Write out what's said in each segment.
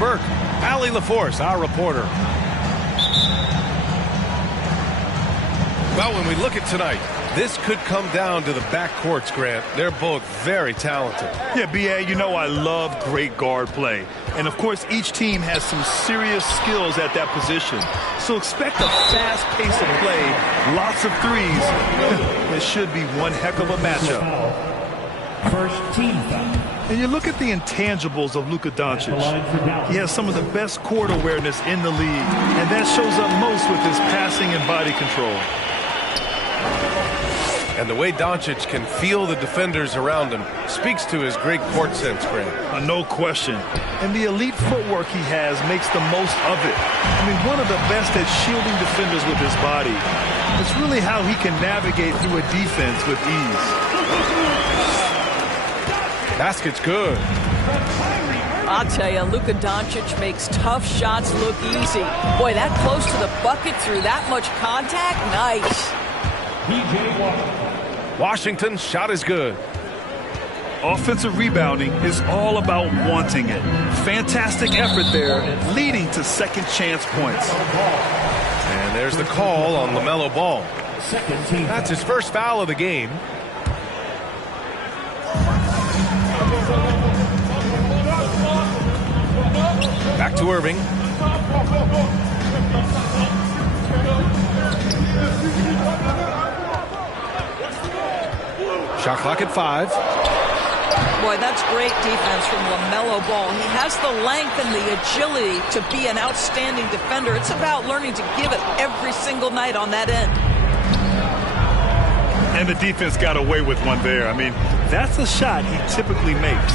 Burke. Allie LaForce, our reporter. Well, when we look at tonight, this could come down to the backcourts, Grant. They're both very talented. Yeah, B.A., you know I love great guard play. And, of course, each team has some serious skills at that position. So expect a fast pace of play, lots of threes. It should be one heck of a matchup. First team foul. And you look at the intangibles of Luka Doncic. He has some of the best court awareness in the league, and that shows up most with his passing and body control. And the way Doncic can feel the defenders around him speaks to his great court sense, Grant. No question. And the elite footwork he has makes the most of it. I mean, one of the best at shielding defenders with his body. It's really how he can navigate through a defense with ease. Basket's good. I'll tell you, Luka Doncic makes tough shots look easy. Boy, that close to the bucket through that much contact, nice. Washington's shot is good. Offensive rebounding is all about wanting it. Fantastic effort there, leading to second chance points. And there's the call on LaMelo Ball. That's his first foul of the game. Back to Irving. Shot clock at 5. Boy, that's great defense from LaMelo Ball. He has the length and the agility to be an outstanding defender. It's about learning to give it every single night on that end. And the defense got away with one there. I mean, that's a shot he typically makes.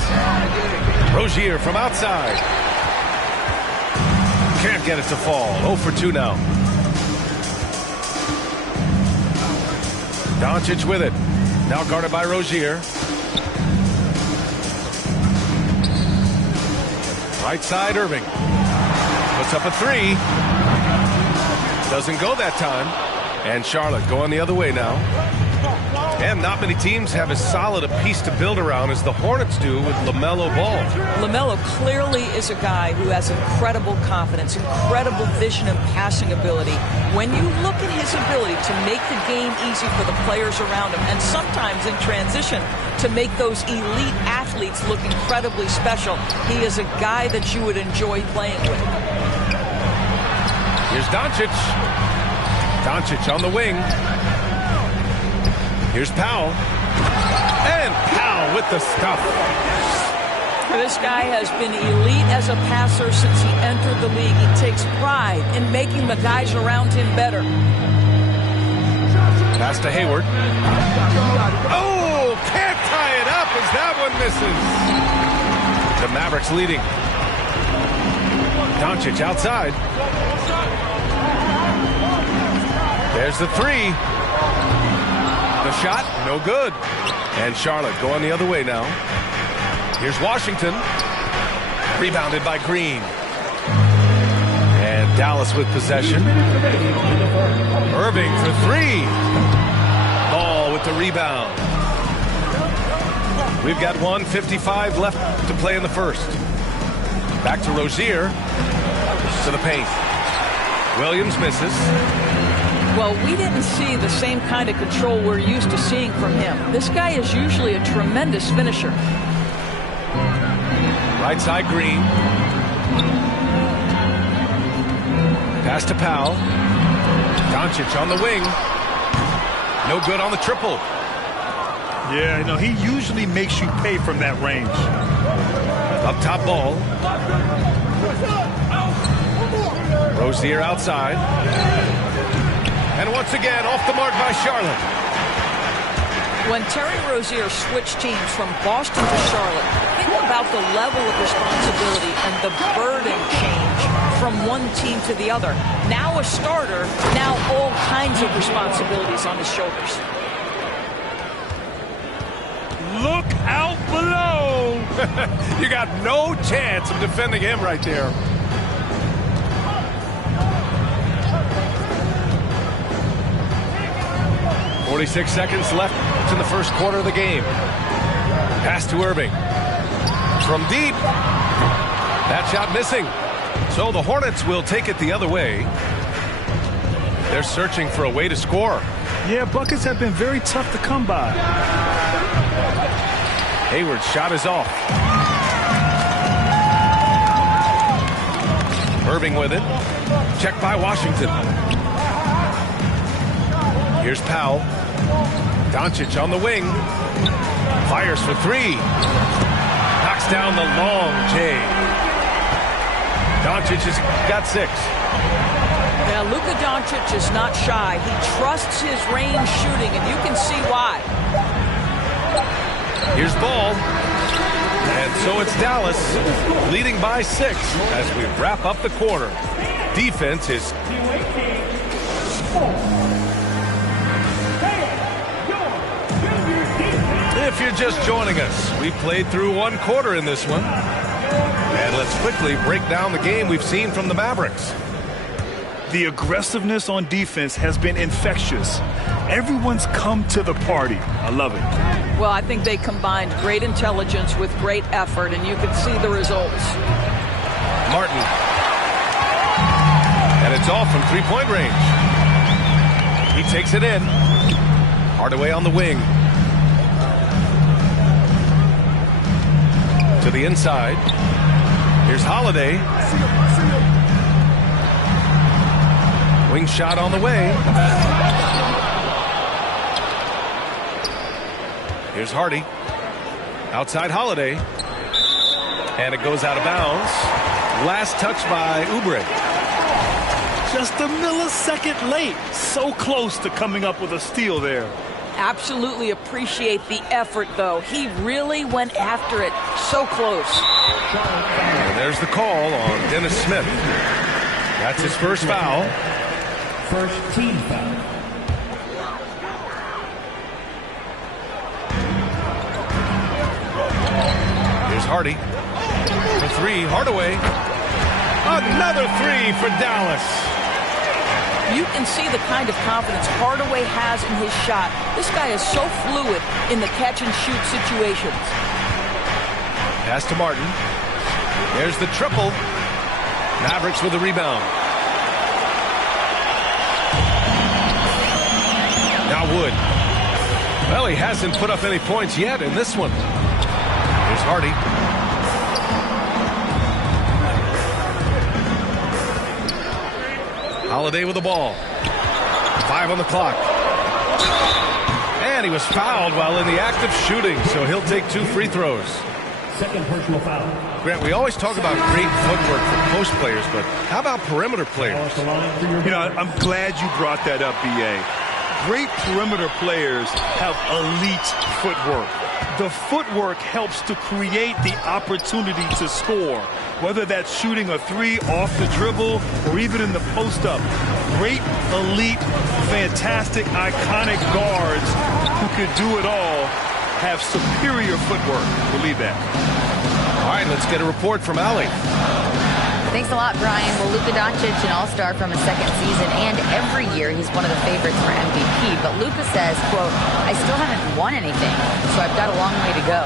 Rozier from outside. Can't get it to fall. 0 for 2 now. Doncic with it. Now guarded by Rozier. Right side, Irving. Puts up a 3. Doesn't go that time. And Charlotte going the other way now. And not many teams have as solid a piece to build around as the Hornets do with LaMelo Ball. LaMelo clearly is a guy who has incredible confidence, incredible vision and passing ability. When you look at his ability to make the game easy for the players around him, and sometimes in transition to make those elite athletes look incredibly special, he is a guy that you would enjoy playing with. Here's Doncic. Doncic on the wing. Here's Powell. And Powell with the stuff. This guy has been elite as a passer since he entered the league. He takes pride in making the guys around him better. Pass to Hayward. Oh, can't tie it up as that one misses. The Mavericks leading. Doncic outside. There's the 3. The shot, no good. And Charlotte going the other way now. Here's Washington. Rebounded by Green. And Dallas with possession. Irving for 3. Ball with the rebound. We've got 1:55 left to play in the first. Back to Rozier. To the paint. Williams misses. Well, we didn't see the same kind of control we're used to seeing from him. This guy is usually a tremendous finisher. Right side, Green. Pass to Powell. Doncic on the wing. No good on the triple. Yeah, you know, he usually makes you pay from that range. Up top Ball. Rozier outside. And once again, off the mark by Charlotte. When Terry Rozier switched teams from Boston to Charlotte, think about the level of responsibility and the burden change from one team to the other. Now a starter, now all kinds of responsibilities on his shoulders. Look out below! You got no chance of defending him right there. .46 seconds left in the first quarter of the game. Pass to Irving. From deep. That shot missing. So the Hornets will take it the other way. They're searching for a way to score. Yeah, buckets have been very tough to come by. Hayward's shot is off. Irving with it. Checked by Washington. Here's Powell. Doncic on the wing. Fires for three. Knocks down the long J. Doncic has got 6. Yeah, Luka Doncic is not shy. He trusts his range shooting, and you can see why. Here's Ball. And so it's Dallas leading by 6 as we wrap up the quarter. Defense is... If you're just joining us, we played through 1 quarter in this one. And let's quickly break down the game we've seen from the Mavericks. The aggressiveness on defense has been infectious. Everyone's come to the party. I love it. Well, I think they combined great intelligence with great effort, and you can see the results. Martin. And it's off from three-point range. He takes it in. Hardaway on the wing. To the inside. Here's Holiday. Wing shot on the way. Here's Hardy. Outside Holiday. And it goes out of bounds. Last touch by Oubre. Just a millisecond late. So close to coming up with a steal there. Absolutely appreciate the effort, though. He really went after it. So close. And there's the call on Dennis Smith. That's his first foul. First team foul. Here's Hardy. For three, Hardaway. Another three for Dallas. You can see the kind of confidence Hardaway has in his shot. This guy is so fluid in the catch-and-shoot situations. Pass to Martin. There's the triple. Mavericks with the rebound. Now Wood. Well, he hasn't put up any points yet in this one. Here's Hardy. Holiday with the ball. 5 on the clock. And he was fouled while in the act of shooting, so he'll take 2 free throws. Second personal foul. Grant, we always talk about great footwork for post players, but how about perimeter players? You know, I'm glad you brought that up, B.A. Great perimeter players have elite footwork. The footwork helps to create the opportunity to score, whether that's shooting a three off the dribble or even in the post-up. Great, elite, fantastic, iconic guards who could do it all have superior footwork. Believe that. All right, let's get a report from Allie. Thanks a lot, Brian. Well, Luka Doncic, an all-star from his second season, and every year he's one of the favorites for MVP. But Luka says, quote, I still haven't won anything, so I've got a long way to go.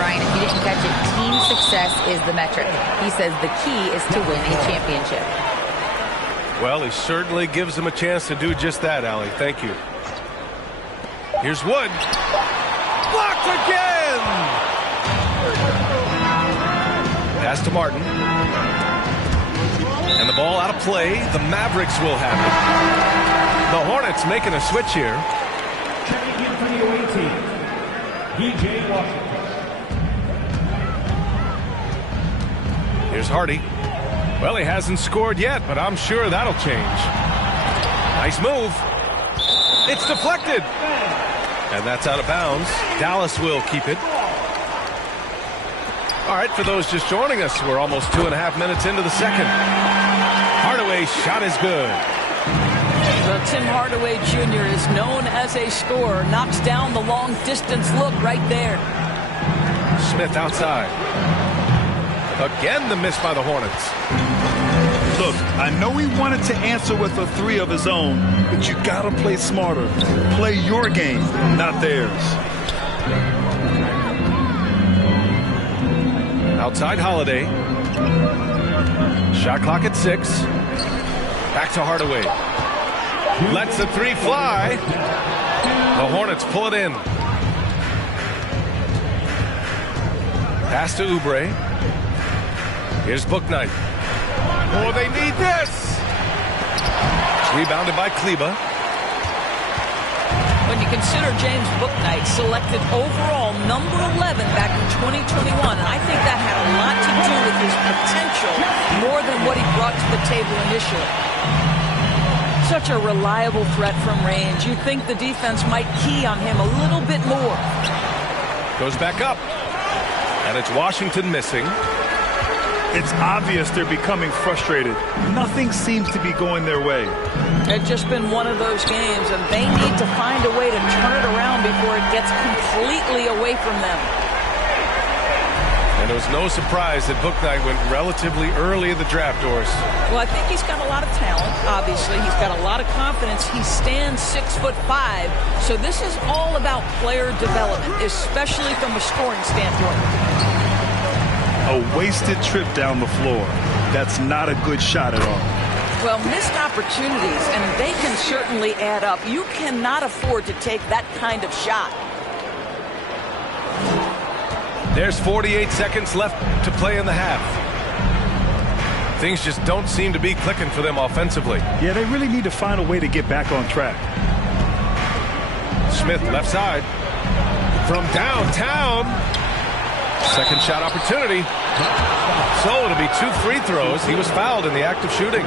Brian, if you didn't catch it, team success is the metric. He says the key is to win a championship. Well, he certainly gives him a chance to do just that, Allie. Thank you. Here's Wood. Blocked again! Pass to Martin. And the ball out of play. The Mavericks will have it. The Hornets making a switch here. Checking in for the away team, DJ Washington. Here's Hardy. Well, he hasn't scored yet, but I'm sure that'll change. Nice move. It's deflected. And that's out of bounds. Dallas will keep it. All right, for those just joining us, we're almost 2.5 minutes into the second. Hardaway's shot is good. Well, Tim Hardaway Jr. is known as a scorer. Knocks down the long-distance look right there. Smith outside. Again, the miss by the Hornets. Look, I know he wanted to answer with a three of his own, but you gotta play smarter. Play your game, not theirs. Outside Holiday. Shot clock at 6. Back to Hardaway. Lets the three fly. The Hornets pull it in. Pass to Oubre. Here's Bouknight. Oh, they need this. Rebounded by Kleber. When you consider James Bouknight selected overall number 11 back in 2021, and I think that had a lot to do with his potential more than what he brought to the table initially. Such a reliable threat from range. You'd think the defense might key on him a little bit more. Goes back up. And it's Washington missing. It's obvious they're becoming frustrated. Nothing seems to be going their way. It's just been one of those games, and they need to find a way to turn it around before it gets completely away from them. And it was no surprise that Bouknight went relatively early in the draft, Doris. Well, I think he's got a lot of talent, obviously. He's got a lot of confidence. He stands 6'5", so this is all about player development, especially from a scoring standpoint. A wasted trip down the floor. That's not a good shot at all. Well, missed opportunities, and they can certainly add up. You cannot afford to take that kind of shot. There's 48 seconds left to play in the half. Things just don't seem to be clicking for them offensively. Yeah, they really need to find a way to get back on track. Smith left side. From downtown. Second shot opportunity. So it'll be 2 free throws. He was fouled in the act of shooting.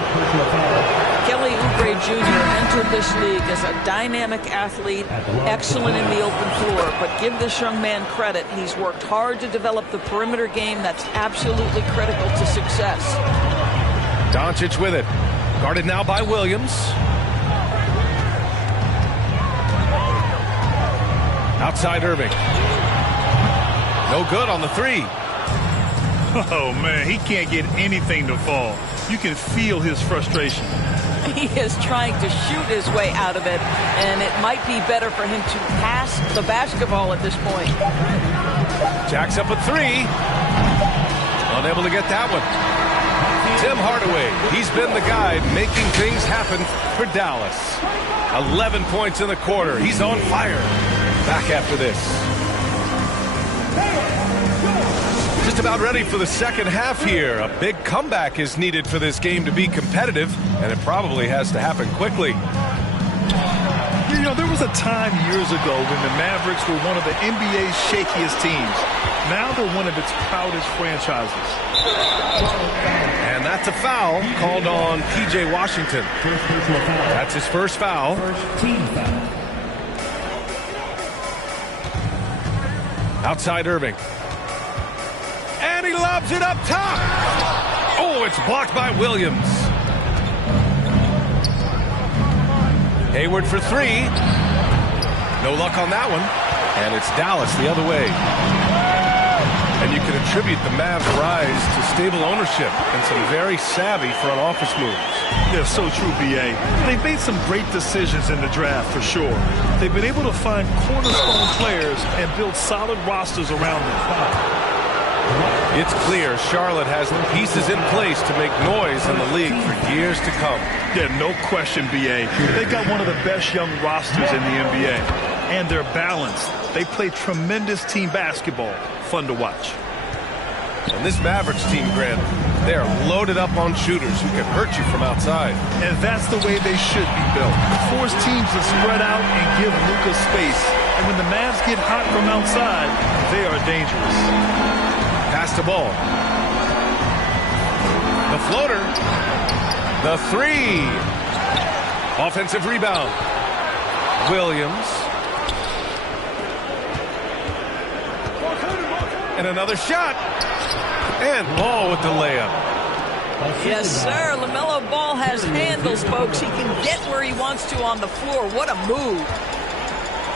Kelly Oubre Jr. entered this league as a dynamic athlete, excellent in the open floor, but give this young man credit. He's worked hard to develop the perimeter game that's absolutely critical to success. Doncic with it. Guarded now by Williams. Outside Irving. No good on the three. Oh, man, he can't get anything to fall. You can feel his frustration. He is trying to shoot his way out of it, and it might be better for him to pass the basketball at this point. Jacks up a 3. Unable to get that one. Tim Hardaway, he's been the guy making things happen for Dallas. 11 points in the quarter. He's on fire. Back after this. Just about ready for the second half here. A big comeback is needed for this game to be competitive, and it probably has to happen quickly. You know, there was a time years ago when the Mavericks were one of the NBA's shakiest teams. Now they're one of its proudest franchises. And that's a foul called on P.J. Washington. That's his first foul. Outside Irving. And he lobs it up top. Oh, it's blocked by Williams. Hayward for 3. No luck on that one. And it's Dallas the other way. And you can attribute the Mavs' rise to stable ownership and some very savvy front office moves. Yeah, so true, B.A. They've made some great decisions in the draft, for sure. They've been able to find cornerstone players and build solid rosters around them. It's clear Charlotte has the pieces in place to make noise in the league for years to come. Yeah, no question, B.A. They got one of the best young rosters in the NBA. And they're balanced. They play tremendous team basketball. Fun to watch. And this Mavericks team, Grant, they are loaded up on shooters who can hurt you from outside. And that's the way they should be built. Force teams to spread out and give Luka space. And when the Mavs get hot from outside, they are dangerous. Pass the ball. The floater. The 3. Offensive rebound. Williams. And another shot. And Ball with the layup. Yes, sir. LaMelo Ball has handles, folks. He can get where he wants to on the floor. What a move.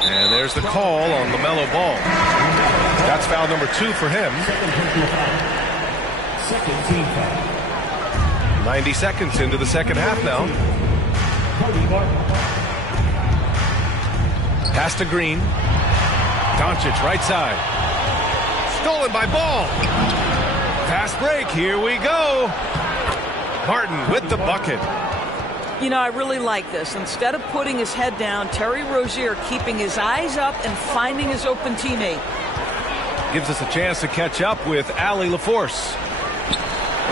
And there's the call on LaMelo Ball. That's foul number 2 for him. 90 seconds into the second half now. Pass to Green. Doncic right side. Stolen by Ball. Fast break. Here we go. Martin with the bucket. You know, I really like this. Instead of putting his head down, Terry Rozier keeping his eyes up and finding his open teammate. Gives us a chance to catch up with Allie LaForce.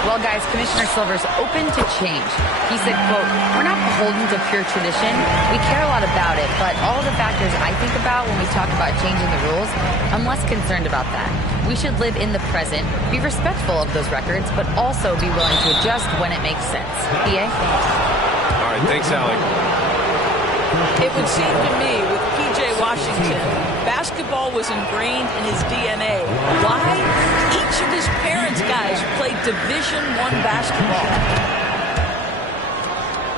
Well, guys, Commissioner Silver's open to change. He said, quote, "We're not beholden to pure tradition. We care a lot about it, but all the factors I think about when we talk about changing the rules, I'm less concerned about that. We should live in the present, be respectful of those records, but also be willing to adjust when it makes sense." PA? All right, thanks, Allie. It would seem to me with P.J. Washington, basketball was ingrained in his DNA. Why? Each of his parents' guys played Division I basketball.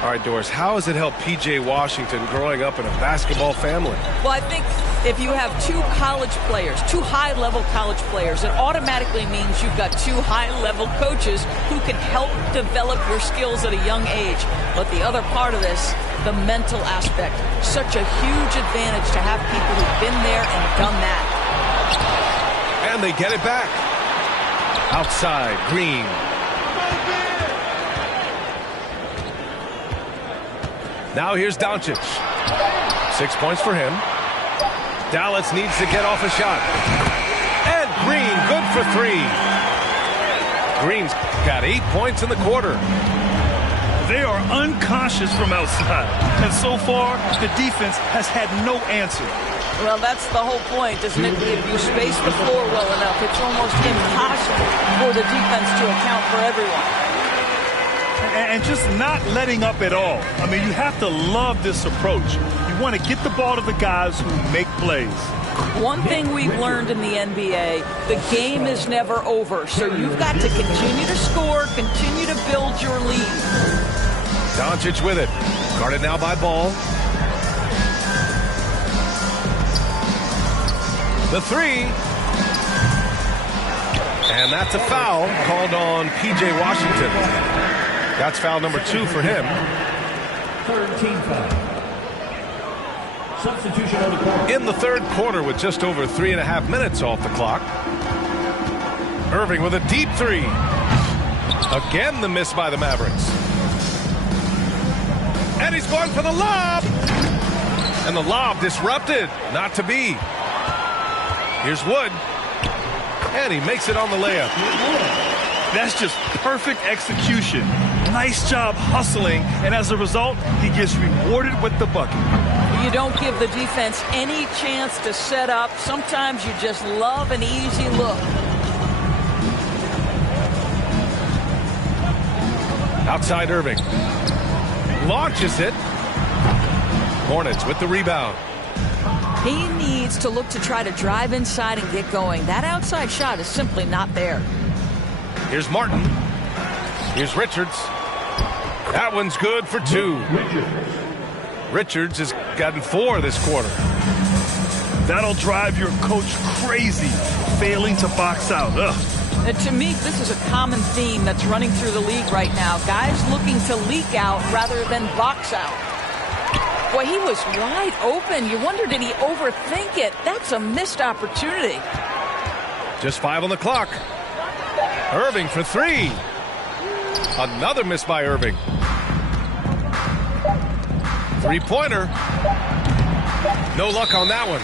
All right, Doris, how has it helped P.J. Washington growing up in a basketball family? Well, I think if you have two college players, two high-level college players, it automatically means you've got two high-level coaches who can help develop your skills at a young age. But the other part of this, the mental aspect, such a huge advantage to have people who've been there and done that. And they get it back. Outside, Green. Now here's Doncic. 6 points for him. Dallas needs to get off a shot. And Green, good for three. Green's got 8 points in the quarter. They are unconscious from outside. And so far, the defense has had no answer. Well, that's the whole point, isn't it? If you space the floor well enough, it's almost impossible for the defense to account for everyone. And just not letting up at all. I mean, you have to love this approach. You want to get the ball to the guys who make plays. One thing we've learned in the NBA, the game is never over. So you've got to continue to score, continue to build your lead. Doncic with it. Guarded now by Ball. The three. And that's a foul called on P.J. Washington. That's foul number 2 for him. Third team foul. Substitution on the court. In the third quarter with just over 3.5 minutes off the clock. Irving with a deep three. Again, the miss by the Mavericks. And he's going for the lob. And the lob disrupted. Not to be. Here's Wood. And he makes it on the layup. That's just perfect execution. Nice job hustling, and as a result, he gets rewarded with the bucket. You don't give the defense any chance to set up. Sometimes you just love an easy look. Outside Irving. Launches it. Hornets with the rebound. He needs to look to try to drive inside and get going. That outside shot is simply not there. Here's Martin. Here's Richards. That one's good for 2. Richards has gotten 4 this quarter. That'll drive your coach crazy, failing to box out. And to me, this is a common theme that's running through the league right now. Guys looking to leak out rather than box out. Boy, he was wide open. You wonder, did he overthink it? That's a missed opportunity. Just 5 on the clock. Irving for 3. Another miss by Irving. Three-pointer. No luck on that one.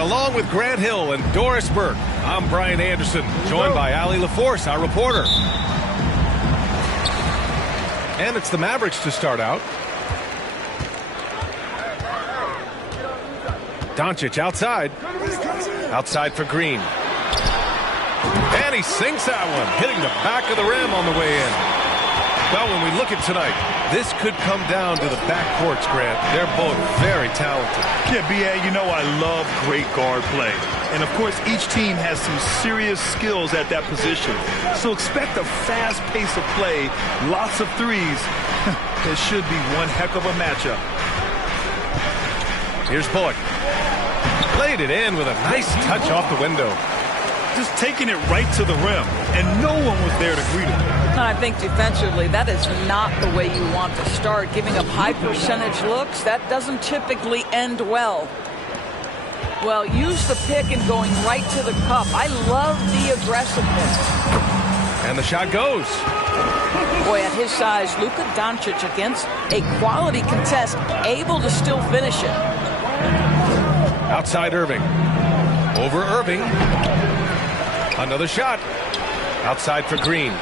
And along with Grant Hill and Doris Burke, I'm Brian Anderson, joined by Allie LaForce, our reporter. And it's the Mavericks to start out. Doncic outside. Outside for Green. And he sinks that one, hitting the back of the rim on the way in. Well, when we look at tonight, this could come down to the backcourts, Grant. They're both very talented. Yeah, B.A., you know I love great guard play. And, of course, each team has some serious skills at that position. So expect a fast pace of play, lots of threes. It should be one heck of a matchup. Here's Bullock. Played it in with a nice touch off the window. Just taking it right to the rim, and no one was there to greet him. I think defensively, that is not the way you want to start. Giving up high percentage looks, that doesn't typically end well. Well, use the pick and going right to the cup. I love the aggressiveness. And the shot goes. Boy, at his size, Luka Doncic against a quality contest, able to still finish it. Outside Irving. Over Irving. Another shot. Outside for Green.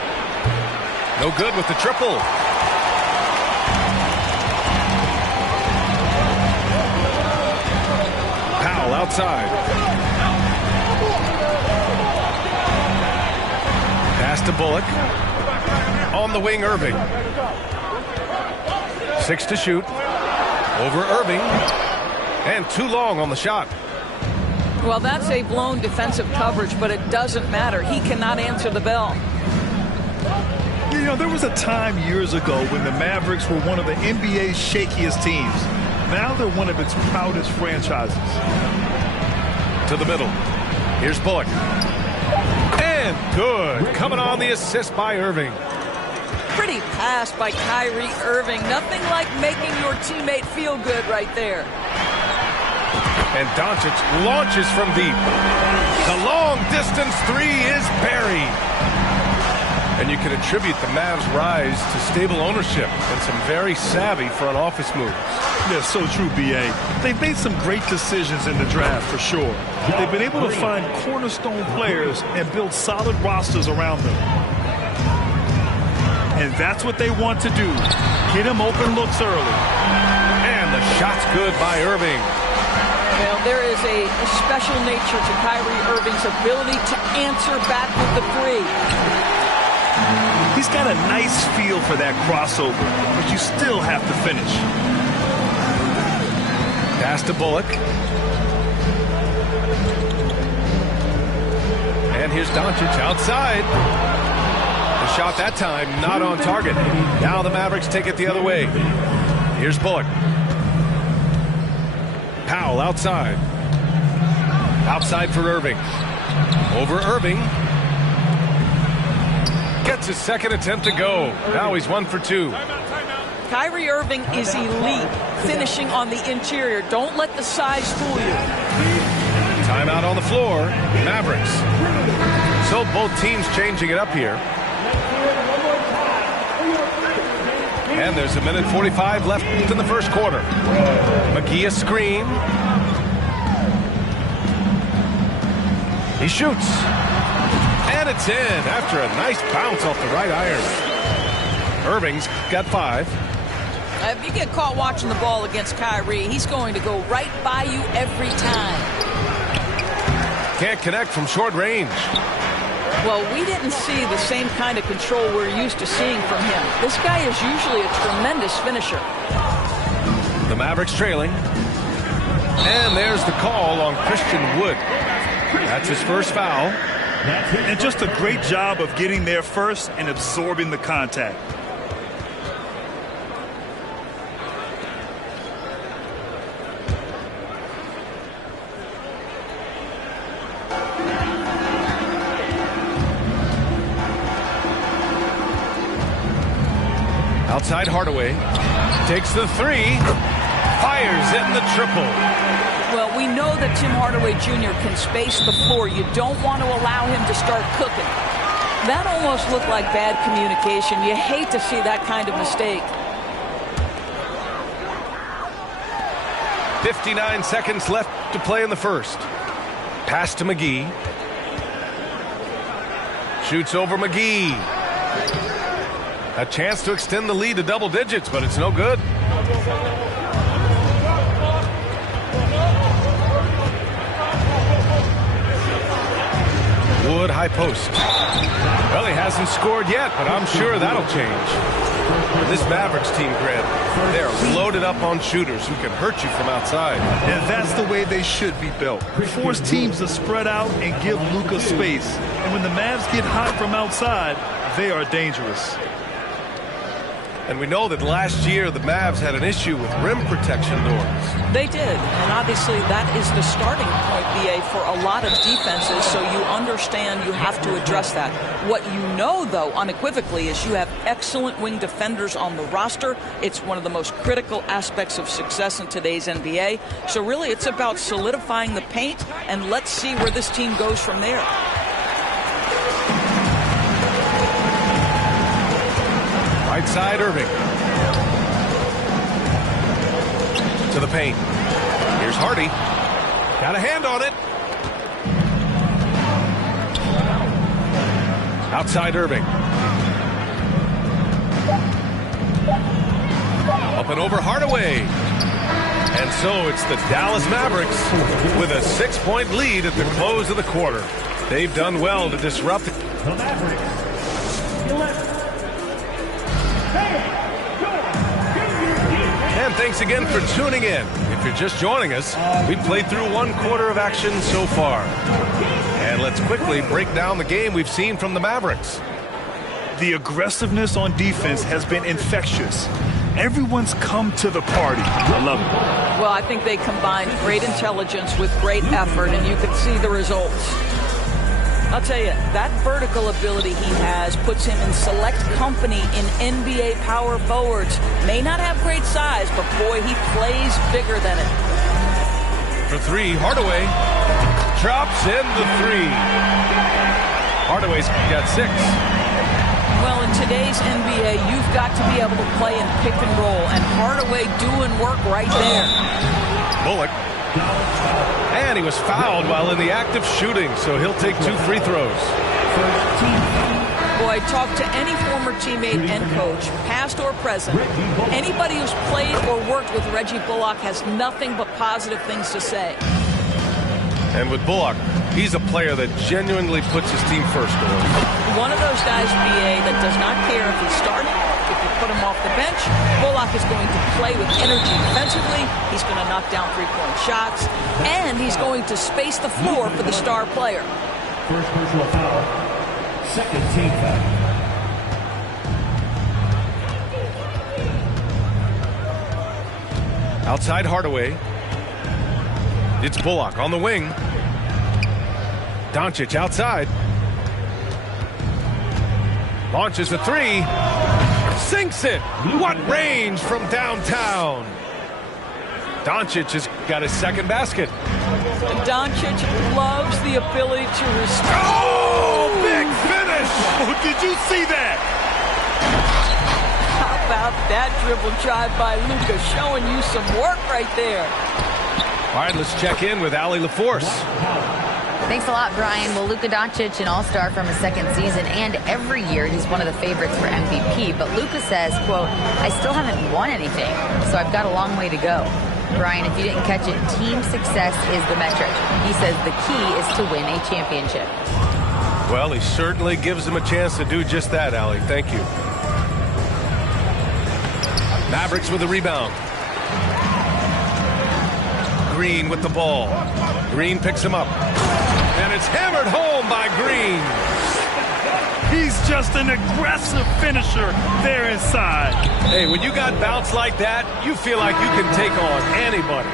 No good with the triple. Powell outside. Pass to Bullock. On the wing, Irving. 6 to shoot. Over Irving. And too long on the shot. Well, that's a blown defensive coverage, but it doesn't matter. He cannot answer the bell. You know, there was a time years ago when the Mavericks were one of the NBA's shakiest teams. Now they're one of its proudest franchises. To the middle. Here's Bullock. And good. Coming on the assist by Irving. Pretty pass by Kyrie Irving. Nothing like making your teammate feel good right there. And Doncic launches from deep. The long-distance three is buried. And you can attribute the Mavs' rise to stable ownership and some very savvy front office moves. Yeah, so true, B.A. They've made some great decisions in the draft, for sure. They've been able to find cornerstone players and build solid rosters around them. And that's what they want to do. Get him open looks early. And the shot's good by Irving. Well, there is a special nature to Kyrie Irving's ability to answer back with the three. He's got a nice feel for that crossover, but you still have to finish. Pass to Bullock. And here's Doncic outside. The shot that time not on target. Now the Mavericks take it the other way. Here's Bullock. Powell outside. Outside for Irving. Over Irving. Gets his second attempt to go. Now he's 1 for 2. Kyrie Irving is elite, finishing on the interior. Don't let the size fool you. Timeout on the floor. Mavericks. So both teams changing it up here. And there's a minute 45 left in the first quarter. McGee a screen. He shoots. And it's in after a nice bounce off the right iron. Irving's got 5. If you get caught watching the ball against Kyrie, he's going to go right by you every time. Can't connect from short range. Well, we didn't see the same kind of control we're used to seeing from him. This guy is usually a tremendous finisher. The Mavericks trailing. And there's the call on Christian Wood. That's his first foul. And just a great job of getting there first and absorbing the contact. Outside Hardaway. Takes the 3. Fires in the triple. Well, we know that Tim Hardaway Jr. can space the floor. You don't want to allow him to start cooking. That almost looked like bad communication. You hate to see that kind of mistake. 59 seconds left to play in the first. Pass to McGee. Shoots over McGee. A chance to extend the lead to double digits, but it's no good. Wood, high post. Well, he hasn't scored yet, but I'm sure that'll change. This Mavericks team, Grant, they're loaded up on shooters who can hurt you from outside. And that's the way they should be built. Force teams to spread out and give Luka space. And when the Mavs get hot from outside, they are dangerous. And we know that last year the Mavs had an issue with rim protection doors. They did, and obviously that is the starting point, BA, for a lot of defenses, so you understand you have to address that. What you know, though, unequivocally, is you have excellent wing defenders on the roster. It's one of the most critical aspects of success in today's NBA. So really it's about solidifying the paint, and let's see where this team goes from there. Right side, Irving. To the paint. Here's Hardy. Got a hand on it. Outside, Irving. Up and over Hardaway. And so it's the Dallas Mavericks with a 6-point lead at the close of the quarter. They've done well to disrupt it. The Mavericks. 11. And thanks again for tuning in. If you're just joining us, we've played through one quarter of action so far. And let's quickly break down the game we've seen from the Mavericks. The aggressiveness on defense has been infectious. Everyone's come to the party. I love it. Well, I think they combined great intelligence with great effort, and you can see the results. I'll tell you, that vertical ability he has puts him in select company in NBA power forwards. May not have great size, but boy, he plays bigger than it. For three, Hardaway drops in the three. Hardaway's got 6. Well, in today's NBA, you've got to be able to play in pick and roll, and Hardaway doing work right there. Bullock. And he was fouled while in the act of shooting, so he'll take 2 free throws. Boy, talk to any former teammate and coach, past or present. Anybody who's played or worked with Reggie Bullock has nothing but positive things to say. And with Bullock, he's a player that genuinely puts his team first. One of those guys, BA, that does not care if he's starting, if you put him off the bench. Bullock is going to play with energy defensively. He's going to knock down 3-point shots. And he's going to space the floor for the star player. First personal foul. Second team foul. Outside Hardaway. It's Bullock on the wing. Doncic outside. Launches the 3. Sinks it. What range from downtown. Doncic has got his second basket. Doncic loves the ability to restore. Oh, big finish. Oh, did you see that? How about that dribble drive by Luka, showing you some work right there. All right, let's check in with Allie LaForce. Thanks a lot, Brian. Well, Luka Doncic, an all-star from his second season, and every year he's one of the favorites for MVP. But Luka says, quote, I still haven't won anything, so I've got a long way to go. Brian, if you didn't catch it, team success is the metric. He says the key is to win a championship. Well, he certainly gives him a chance to do just that, Allie. Thank you. Mavericks with the rebound. Green with the ball. Green picks him up. And it's hammered home by Green. He's just an aggressive finisher there inside. Hey, when you got bounce like that, you feel like you can take on anybody.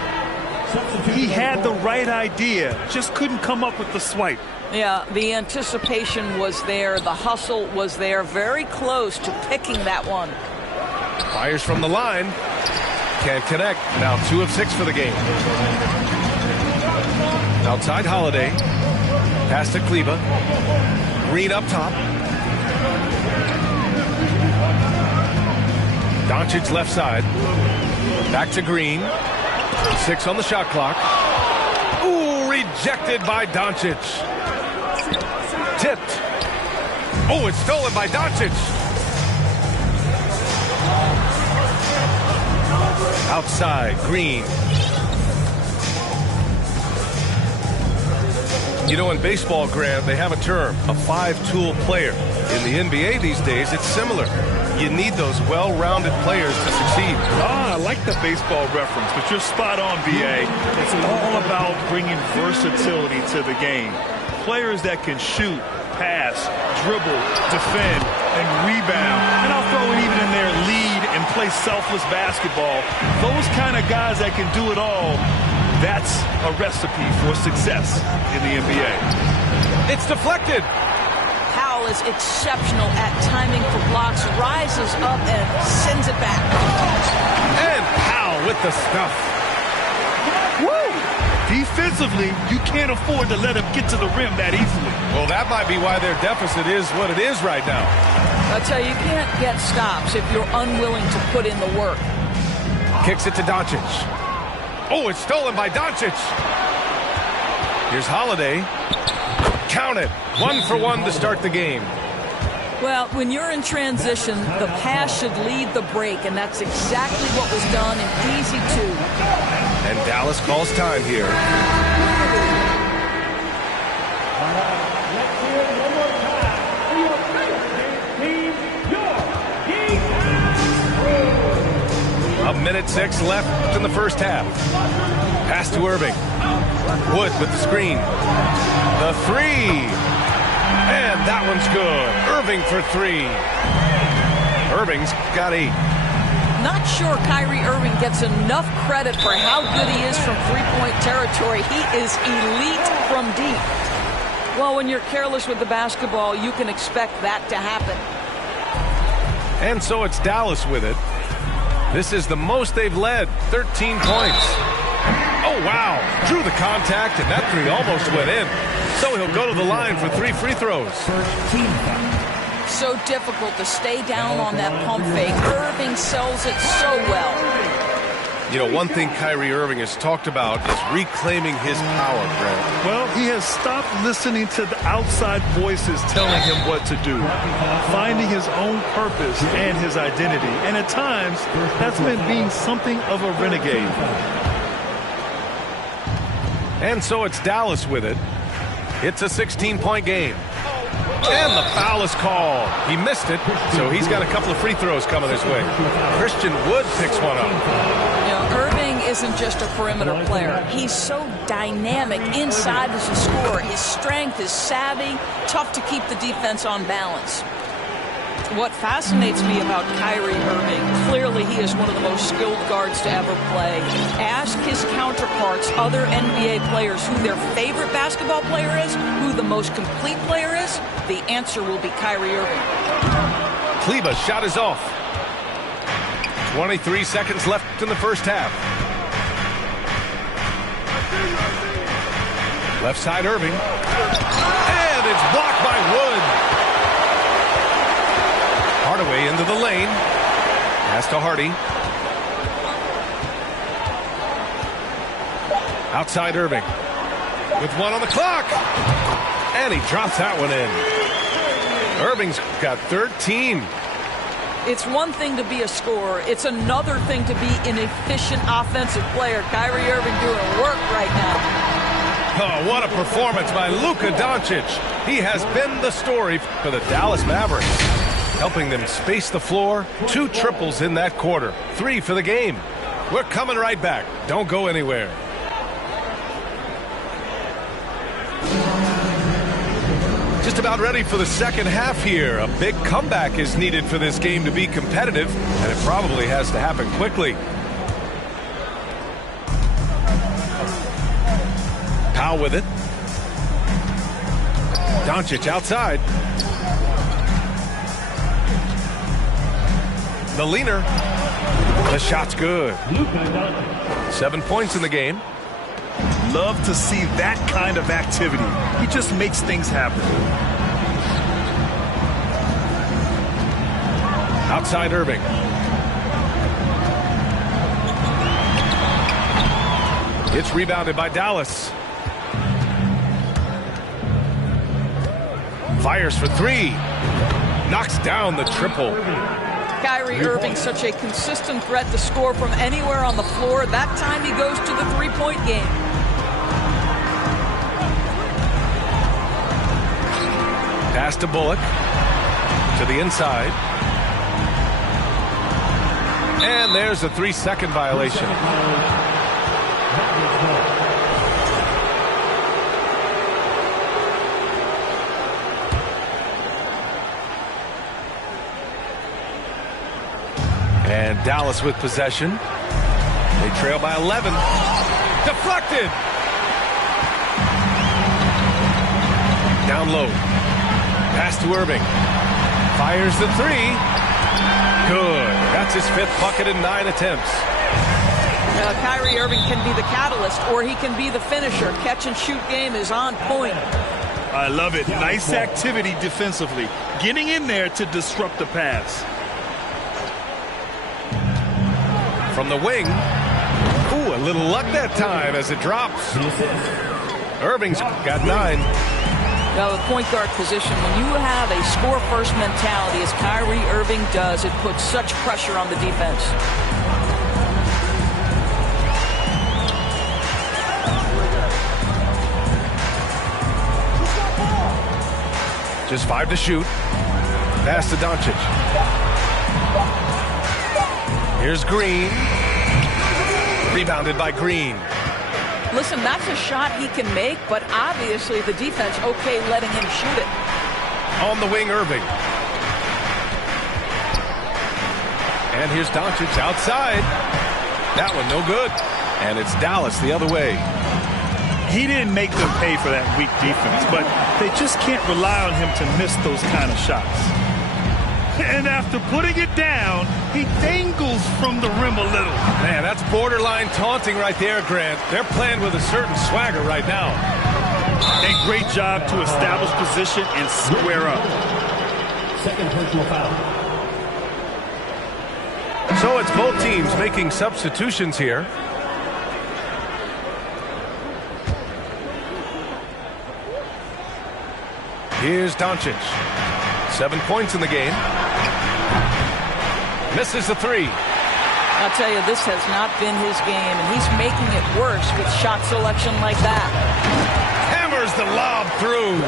He had the right idea, just couldn't come up with the swipe. Yeah, the anticipation was there. The hustle was there. Very close to picking that one. Fires from the line. Can't connect. Now 2 of 6 for the game. Outside Holiday. Pass to Kleba. Green up top. Doncic left side. Back to Green. 6 on the shot clock. Ooh, Rejected by Doncic. Tipped. Oh, it's stolen by Doncic. Outside, Green. You know, in baseball, Grant, they have a term, a five-tool player. In the NBA these days, it's similar. You need those well-rounded players to succeed. I like the baseball reference, but you're spot on, B.A. It's all about bringing versatility to the game. Players that can shoot, pass, dribble, defend, and rebound. And I'll throw it even in there, lead and play selfless basketball. Those kind of guys that can do it all, that's a recipe for success in the NBA. It's deflected. Powell is exceptional at timing for blocks, rises up and sends it back. And Powell with the stuff. Woo! Defensively, you can't afford to let him get to the rim that easily. Well, that might be why their deficit is what it is right now. I tell you, you can't get stops if you're unwilling to put in the work. Kicks it to Doncic. Oh, it's stolen by Doncic. Here's Holiday. Count it. 1 for 1 to start the game. Well, when you're in transition, the pass should lead the break, and that's exactly what was done in easy 2. And Dallas calls time here. Let's hear it one more time for your favorite team, your A minute 6 left in the first half. Pass to Irving. Wood with the screen. The 3. And that one's good. Irving for 3. Irving's got 8. Not sure Kyrie Irving gets enough credit for how good he is from three-point territory. He is elite from deep. Well, when you're careless with the basketball, you can expect that to happen. And so it's Dallas with it. This is the most they've led, 13 points. Oh, wow. Drew the contact, and that 3 almost went in. So he'll go to the line for 3 free throws. So difficult to stay down on that pump fake. Irving sells it so well. You know, one thing Kyrie Irving has talked about is reclaiming his power, Brent. Well, he has stopped listening to the outside voices telling him what to do, finding his own purpose and his identity. And at times, that's meant being something of a renegade. And so it's Dallas with it. It's a 16-point game. And the foul is called. He missed it, so he's got a couple of free throws coming his way. Christian Wood picks one up. You know, Irving isn't just a perimeter player. He's so dynamic inside as a scorer. His strength is savvy, tough to keep the defense on balance. What fascinates me about Kyrie Irving, clearly he is one of the most skilled guards to ever play. Ask his counterparts, other NBA players, who their favorite basketball player is, who the most complete player is. The answer will be Kyrie Irving. Kleber's shot is off. 23 seconds left in the first half. Left side Irving. And it's blocked by Wood. Hardaway into the lane. Pass to Hardy. Outside Irving. With 1 on the clock. And he drops that one in. Irving's got 13. It's one thing to be a scorer. It's another thing to be an efficient offensive player. Kyrie Irving doing work right now. Oh, what a performance by Luka Doncic. He has been the story for the Dallas Mavericks, helping them space the floor. 2 triples in that quarter. 3 for the game. We're coming right back. Don't go anywhere. Just about ready for the second half here. A big comeback is needed for this game to be competitive, and it probably has to happen quickly. Powell with it. Doncic outside. The leaner. The shot's good. 7 points in the game. Love to see that kind of activity. He just makes things happen. Outside Irving. It's rebounded by Dallas. Fires for three. Knocks down the triple. Kyrie Irving, such a consistent threat to score from anywhere on the floor. That time he goes to the three-point game. Pass to Bullock. To the inside. And there's a 3-second violation. And Dallas with possession. They trail by 11. Deflected. Down low. Pass to Irving. Fires the three. Good. That's his 5th bucket in 9 attempts. Kyrie Irving can be the catalyst, or he can be the finisher. Catch and shoot game is on point. I love it. Nice activity defensively. Getting in there to disrupt the pass. From the wing. Ooh, a little luck that time as it drops. Irving's got 9. Now, the point guard position, when you have a score-first mentality, as Kyrie Irving does, it puts such pressure on the defense. Just 5 to shoot. Pass to Doncic. Here's Green. Rebounded by Green. Listen, that's a shot he can make, but obviously the defense okay letting him shoot it. On the wing, Irving. And here's Doncic outside. That one no good. And it's Dallas the other way. He didn't make them pay for that weak defense, but they just can't rely on him to miss those kind of shots. And after putting it down, he dangles from the rim a little. Man, that's borderline taunting right there, Grant. They're playing with a certain swagger right now. A great job to establish position and square up. Second personal foul. So it's both teams making substitutions here. Here's Doncic. 7 points in the game. Misses the three. I'll tell you, this has not been his game, and he's making it worse with shot selection like that. Hammers the lob through.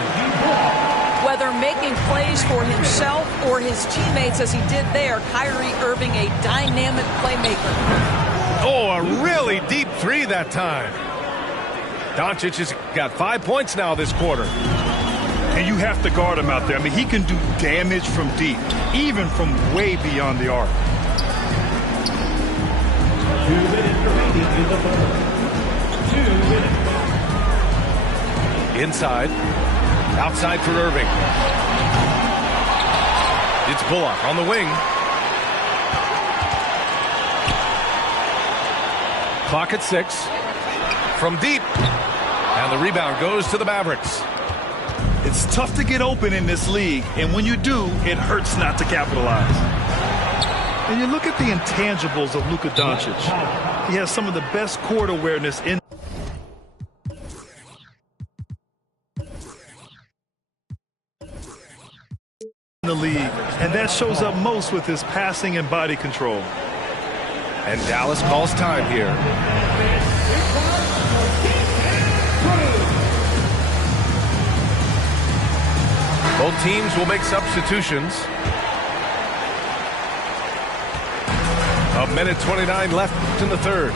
Whether making plays for himself or his teammates as he did there, Kyrie Irving, a dynamic playmaker. Oh, a really deep three that time. Doncic has got 5 points now this quarter. And you have to guard him out there. I mean, he can do damage from deep, even from way beyond the arc. 2 minutes remaining in the third. 2 minutes. Inside. Outside for Irving. It's Bullock on the wing. Clock at 6. From deep. And the rebound goes to the Mavericks. It's tough to get open in this league, and when you do, it hurts not to capitalize. And you look at the intangibles of Luka Doncic. He has some of the best court awareness in the league, and that shows up most with his passing and body control. And Dallas calls time here. Both teams will make substitutions. A minute 29 left in the third.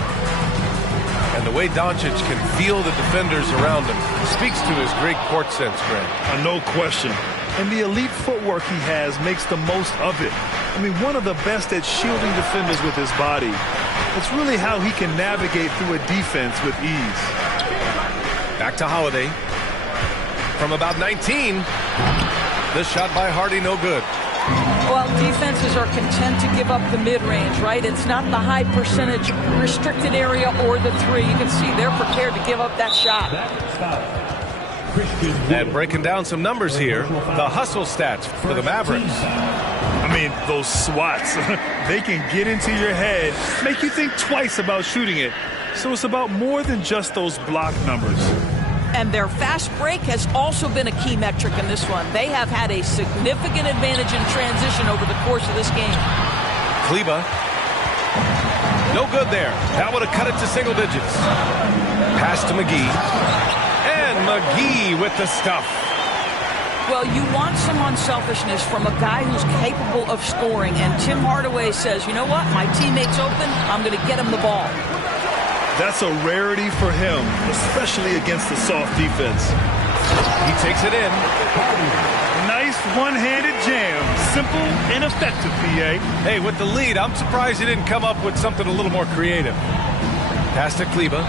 And the way Doncic can feel the defenders around him speaks to his great court sense, Grant. No question. And the elite footwork he has makes the most of it. I mean, one of the best at shielding defenders with his body. It's really how he can navigate through a defense with ease. Back to Holiday. From about 19. This shot by Hardy, no good. Well, defenses are content to give up the mid-range, right? It's not the high percentage restricted area or the three. You can see they're prepared to give up that shot. And breaking down some numbers here, the hustle stats for the Mavericks. I mean, those swats, they can get into your head, make you think twice about shooting it. So it's about more than just those block numbers. And their fast break has also been a key metric in this one. They have had a significant advantage in transition over the course of this game. Kleba. No good there. That would have cut it to single digits. Pass to McGee. And McGee with the stuff. Well, you want some unselfishness from a guy who's capable of scoring. And Tim Hardaway says, you know what? My teammate's open. I'm going to get him the ball. That's a rarity for him, especially against the soft defense. He takes it in. Nice one-handed jam. Simple and effective, PA. Hey, with the lead, I'm surprised he didn't come up with something a little more creative. Pass to Kleba.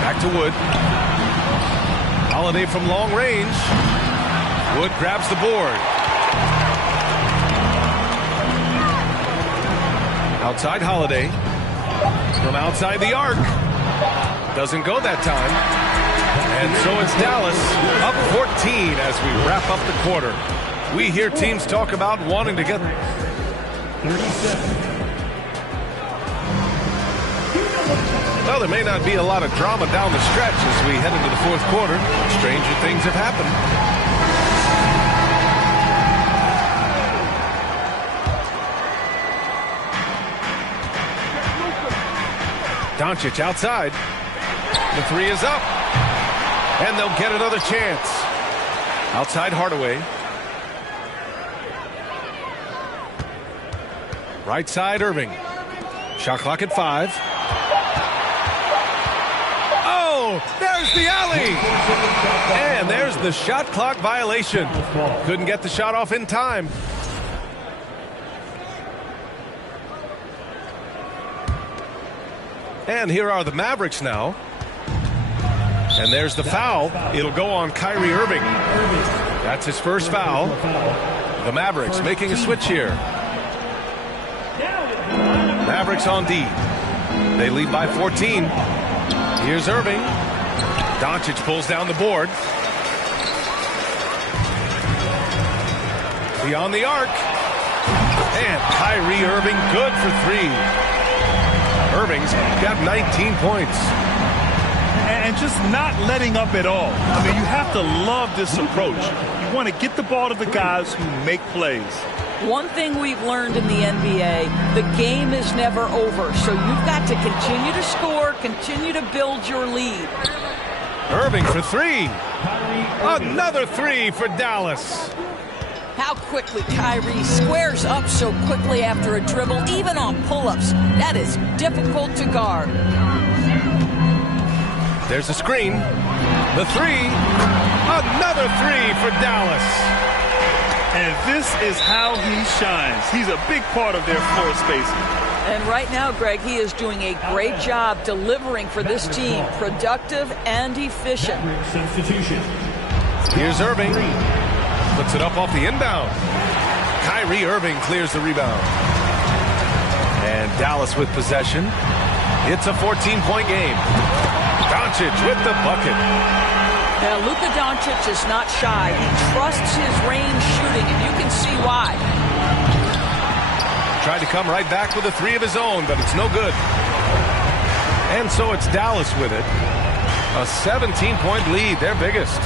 Back to Wood. Holiday from long range. Wood grabs the board. Outside Holiday. From outside the arc. Doesn't go that time. And so it's Dallas up 14 as we wrap up the quarter. We hear teams talk about wanting to get 37. Well, there may not be a lot of drama down the stretch as we head into the fourth quarter. Stranger things have happened. Doncic outside. The three is up. And they'll get another chance. Outside Hardaway. Right side Irving. Shot clock at 5. Oh, there's the alley. And there's the shot clock violation. Couldn't get the shot off in time. And here are the Mavericks now. And there's the foul. It'll go on Kyrie Irving. That's his first foul. The Mavericks making a switch here. Mavericks on D. They lead by 14. Here's Irving. Doncic pulls down the board. Beyond the arc. And Kyrie Irving good for 3. Irving's got 19 points. And just not letting up at all. I mean, you have to love this approach. You want to get the ball to the guys who make plays. One thing we've learned in the NBA, the game is never over. So you've got to continue to score, continue to build your lead. Irving for 3. Another 3 for Dallas. How quickly Kyrie squares up so quickly after a dribble, even on pull-ups. That is difficult to guard. There's a screen. The 3. Another 3 for Dallas. And this is how he shines. He's a big part of their floor spacing. And right now, Greg, he is doing a great job delivering for this team. Productive and efficient. Substitution. Here's Irving. Puts it up off the inbound. Kyrie Irving clears the rebound. And Dallas with possession. It's a 14-point game. Doncic with the bucket. Now, Luka Doncic is not shy. He trusts his range shooting, and you can see why. Tried to come right back with a 3 of his own, but it's no good. And so it's Dallas with it. A 17-point lead, their biggest.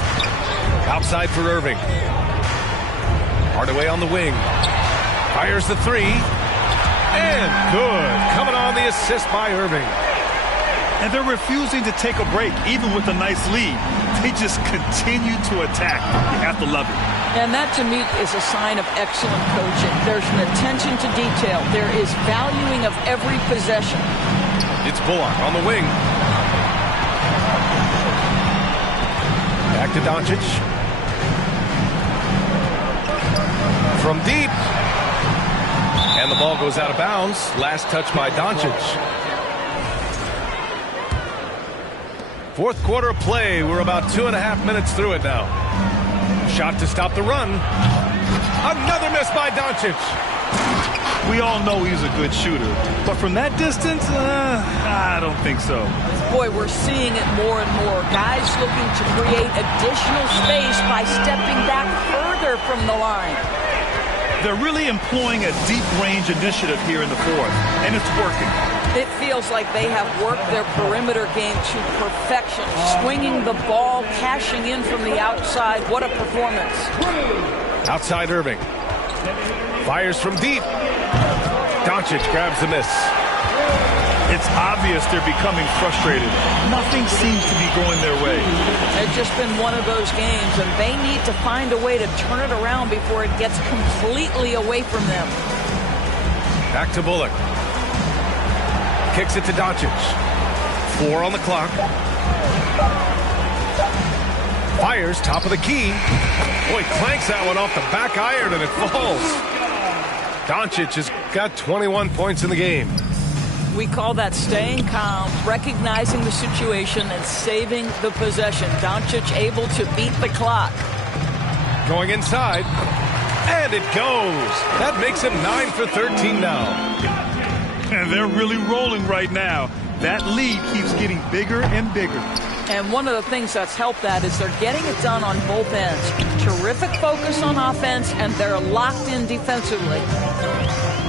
Outside for Irving. Hardaway on the wing. Fires the 3. And good. Coming on the assist by Irving. And they're refusing to take a break, even with a nice lead. They just continue to attack. You have to love it. And that, to me, is a sign of excellent coaching. There's an attention to detail. There is valuing of every possession. It's Bullock on the wing. Back to Doncic. From deep. And the ball goes out of bounds. Last touch by Doncic. Fourth quarter of play. We're about 2.5 minutes through it now. Shot to stop the run. Another miss by Doncic. We all know he's a good shooter. But from that distance, I don't think so. Boy, we're seeing it more and more. Guys looking to create additional space by stepping back further from the line. They're really employing a deep range initiative here in the fourth, and it's working. It feels like they have worked their perimeter game to perfection, swinging the ball, cashing in from the outside. What a performance. Outside Irving. Fires from deep. Doncic grabs the miss. It's obvious they're becoming frustrated. Nothing seems to be going their way. It's just been one of those games, and they need to find a way to turn it around before it gets completely away from them. Back to Bullock. Kicks it to Doncic. 4 on the clock. Fires, top of the key. Boy, clanks that one off the back iron, and it falls. Doncic has got 21 points in the game. We call that staying calm, recognizing the situation, and saving the possession. Doncic able to beat the clock. Going inside, and it goes. That makes him 9 for 13 now. And they're really rolling right now. That lead keeps getting bigger and bigger. And one of the things that's helped that is they're getting it done on both ends. Terrific focus on offense, and they're locked in defensively.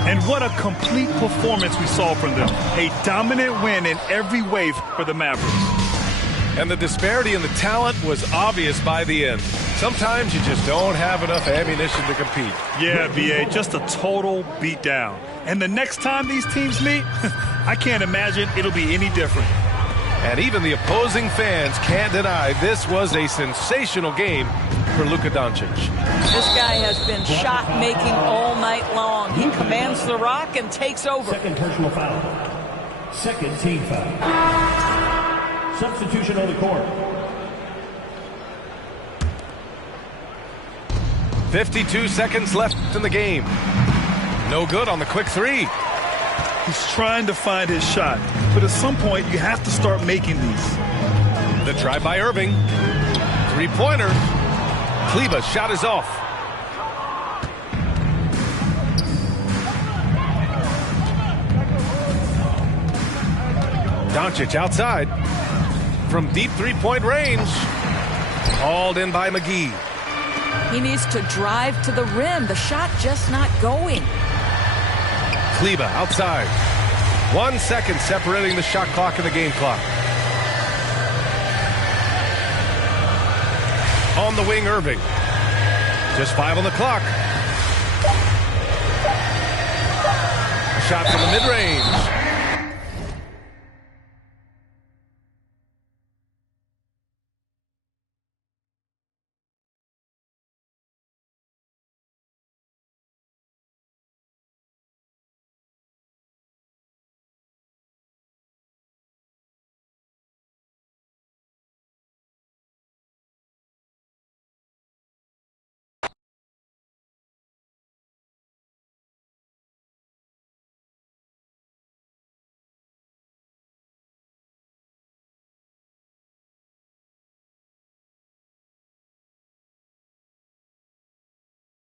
And what a complete performance we saw from them. A dominant win in every way for the Mavericks. And the disparity in the talent was obvious by the end. Sometimes you just don't have enough ammunition to compete. Yeah, B.A., just a total beatdown. And the next time these teams meet, I can't imagine it'll be any different. And even the opposing fans can't deny this was a sensational game for Luka Doncic. This guy has been shot-making all night long. He commands the rock and takes over. Second personal foul. Second team foul. Substitution on the court. 52 seconds left in the game. No good on the quick three. He's trying to find his shot, but at some point you have to start making these. The try by Irving. Three-pointer. Kleber's shot is off. Doncic outside. From deep three-point range. Hauled in by McGee. He needs to drive to the rim. The shot just not going. Kleber outside. 1 second separating the shot clock and the game clock. On the wing, Irving. Just 5 on the clock. Shot from the mid-range.